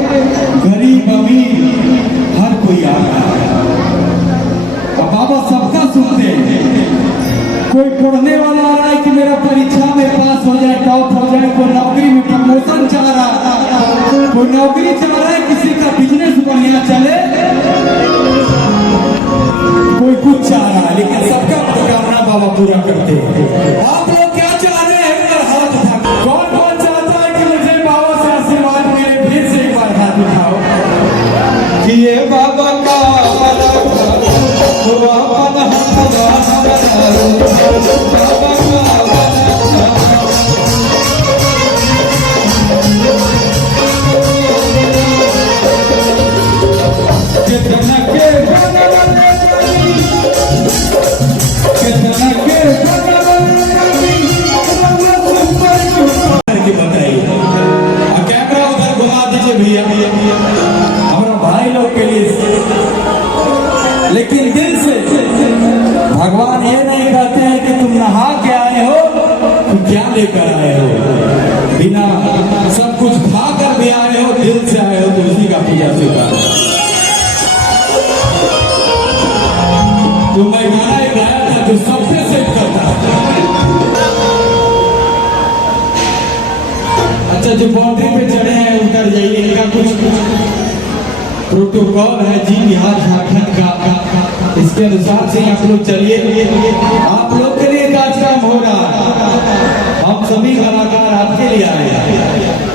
गरीब अमीर हर कोई आ रहा है। अब बाबा सबका सुनते हैं। कोई पढ़ने वाला आ रहा है कि मेरा परीक्षा में पास हो जाए, टॉप हो जाए, कोई नौकरी में प्रमोशन चाह रहा है, कोई नौकरी चाह रहा है, किसी का बिजनेस बढ़िया चले, कोई कुछ चाह रहा है, लेकिन सबका मनोकामना बाबा पूरा करते हैं। आप लोग क्या चाह रहे हैं? हाथ उठा। कौन कौन चाहता है कि मुझे बाबा से आशीर्वाद मिले? फिर से एक बार हाथ उठाओ कि ये बाबा का हमारा भाई लोग के लिए, लेकिन दिल से भगवान ये नहीं कहते हैं कि तुम नहा के आए हो तो क्या लेकर आए हो। बिना सब कुछ खा कर भी आए हो, दिल से आए हो तो उसी का पूजा स्वीकार। तो मैं गाना गाया था तो सबसे सेट करता। अच्छा, जो बाउंड्री पे चढ़े हैं उतर जाइए। इनका कुछ प्रोटोकॉल है जी बिहार झारखंड का, इसके अनुसार से आप लोग चलिए। आप लोग के लिए कार्यक्रम हो रहा है, हम सभी कलाकार आपके लिए आए हैं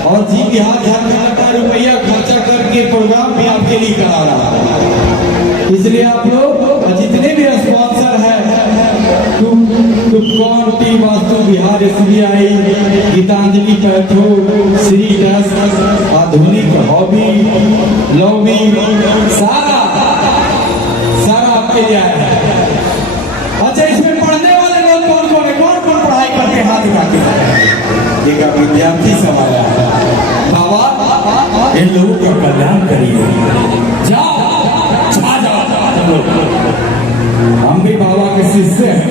और जी बिहार झारखंड का रुपया खर्चा करके प्रोग्राम भी आपके लिए करा रहा है। इसलिए आप लोग जितने भी स्पॉन्सर है, टुपकॉन टी वास्तु बिहार SBI, गीतांजलि पैथो, श्री दस, आधुनिक हॉबी लॉबी, सारा आपके लिए आया है। अच्छा, इसमें पढ़ने वाले लोग कौन कौन है? कौन कौन पढ़ाई करके हाथ उठा के? एक विद्यार्थी सवाल है। बाबा इन लोगों का कल्याण करिए। जाओ छा जाओ। हम भी बाबा के शिष्य हैं।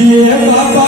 ये बाबा